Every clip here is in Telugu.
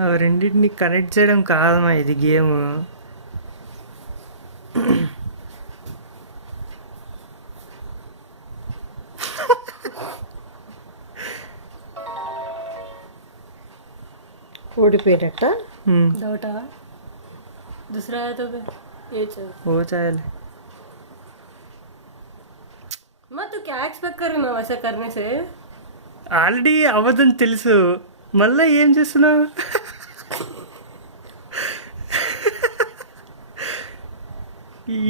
ఆ రెండింటిని కనెక్ట్ చేయడం కాదమ్మా ఇది గేమ్. ఓడిపోయినట్ట. डाउट आ दूसरा है तो फिर ये चल ఓ చాయలే. मैं तो क्या एक्सपेक्ट कर रही हूँ वैसा करने से. ఆల్రెడీ అవ్వదని తెలుసు, మళ్ళీ ఏం చేస్తున్నావు?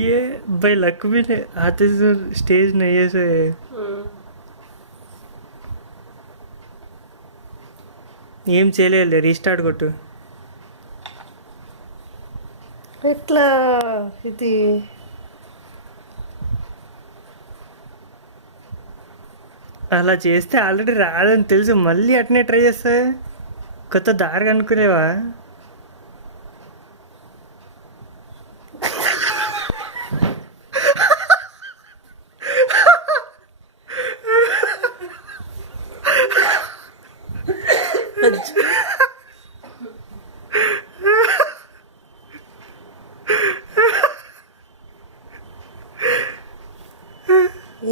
ये भाई लक भी नहीं आते स्टेज नहीं ऐसे. ఏం చేయలేదు, రీస్టార్ట్ కొట్టు. ఎట్లా ఇది? అలా చేస్తే ఆల్రెడీ రాదని తెలుసు, మళ్ళీ అట్నే ట్రై చేస్తా. కొత్త దారి అనుకునేవా?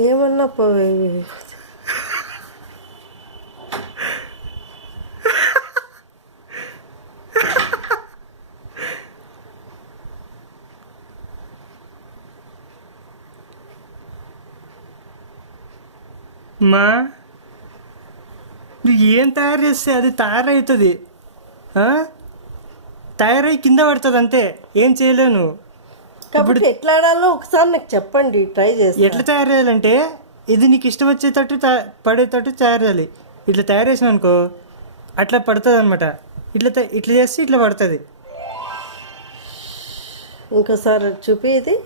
ఏమన్నా మా నువ్వు ఏం తయారు చేస్తే అది తయారవుతుంది, తయారై కింద పడుతుంది అంతే, ఏం చేయలేను. కాబట్టి ఎట్లా ఆడాలో ఒకసారి నాకు చెప్పండి, ట్రై చేసి. ఎట్లా తయారు చేయాలంటే ఇది నీకు ఇష్టం వచ్చేటట్టు పడేటట్టు తయారు చేయాలి. ఇట్లా తయారు చేసిన అనుకో అట్లా పడుతుంది అనమాట. ఇట్లా చేస్తే ఇట్లా పడుతుంది. ఇంకోసారి చూపి. ఇది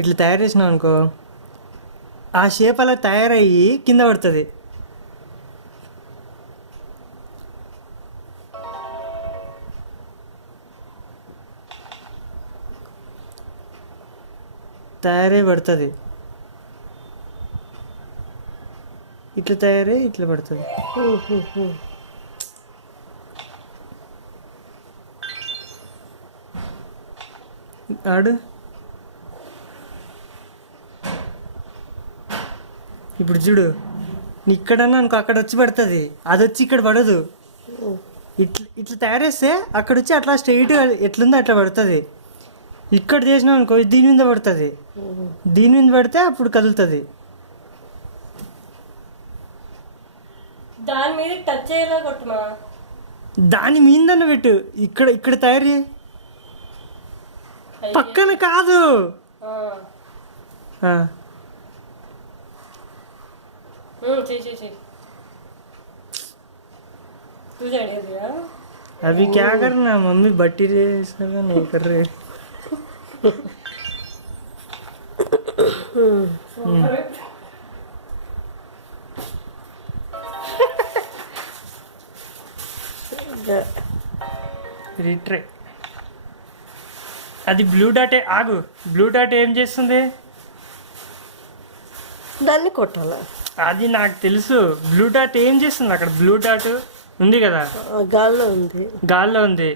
ఇట్లా తయారు చేసినావు అనుకో ఆ షేప్ అలా తయారయ్యి కింద పడుతుంది. తయారై పడుతుంది, ఇట్లా తయారై ఇట్లా పడుతుంది. ఆడు ఇప్పుడు చూడు, ఇక్కడన్నా అనుకో అక్కడ వచ్చి పడుతుంది, అది వచ్చి ఇక్కడ పడదు. ఇట్లా తయారు చేస్తే అక్కడ వచ్చి అట్లా స్ట్రైట్గా ఎట్లుందో అట్లా పడుతుంది. ఇక్కడ చేసినాం అనుకో దీని మీద పడుతుంది, దీని మీద పడితే అప్పుడు కదులుతుంది. దాని మీద టచ్ అయ్యేలా కొట్టుమా. దాని మీదన్న పెట్టు, ఇక్కడ ఇక్కడ తయారు చేయి, పక్కన కాదు. तुझे आइडिया दिया. अभी क्या करना, मम्मी बट्टी रे साला नहीं कर रहे. రిట్రై. అది బ్లూ డాట్. ఆగు, బ్లూ డాట్ ఏం చేస్తుంది? దాన్ని కొట్టాల. అది నాకు తెలుసు. బ్లూ డాట్ ఏం చేస్తుంది? అక్కడ బ్లూ డాట్ ఉంది కదా, గాల్లో ఉంది, గాల్లో ఉంది.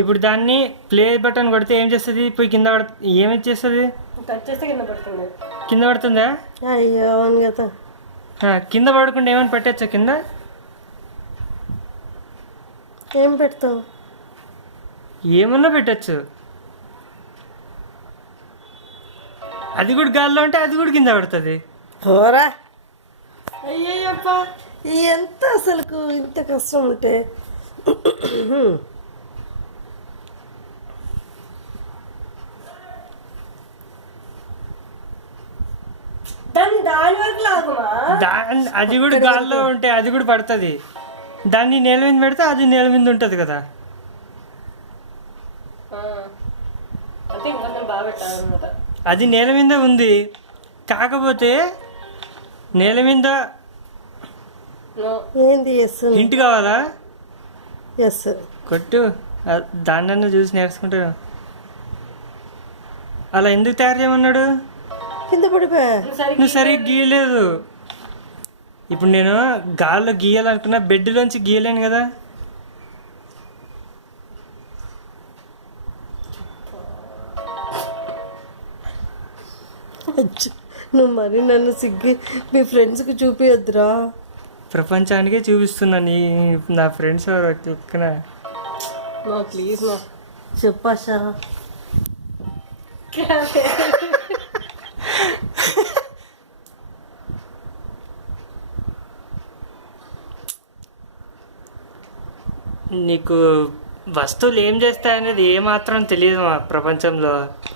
ఇప్పుడు దాన్ని ప్లే బటన్ కొడితే ఏం చేస్తుంది? పోయి కింద ఏమేమి చేస్తుంది? కింద పడుతుందా? అయ్యో అవును కదా. కింద పడకుండా ఏమైనా పెట్టచ్చా? కింద ఏం పెడతావు? ఏమన్నా పెట్టచ్చు. అది కూడా గాల్లో ఉంటే అది కూడా కింద పడుతుంది. హోరా అయ్యప్ప, ఎంత అసలుకు ఇంత కష్టం ఉంటే. దాని వరకు లాగుమా. అది కూడా గాల్లో ఉంటే అది కూడా పడుతుంది. దాన్ని నేల మీద పెడితే అది నేల మీద ఉంటుంది కదా. అది నేల మీద ఉంది, కాకపోతే నేల మీద ఏంది హింట్ కావాలా? ఎస్ కొట్టు, దాన్నన్నా చూసి నేర్చుకుంటాను. అలా ఎందుకు తయారు చేయమన్నాడు? కింద పడిపోయా. నువ్వు సరిగ్గా గీయలేదు. ఇప్పుడు నేను గాల్లో గీయాలనుకున్నా, బెడ్లోంచి గీయలేను కదా. నువ్వు మరి నన్ను సిగ్గి మీ ఫ్రెండ్స్కి చూపియద్దురా. ప్రపంచానికే చూపిస్తున్నా నా ఫ్రెండ్స్ లెక్కన. మా ప్లీజ్ మా చెప్పాషా. నీకు వస్తువులు ఏం చేస్తాయనేది ఏమాత్రం తెలియదు మా ప్రపంచంలో.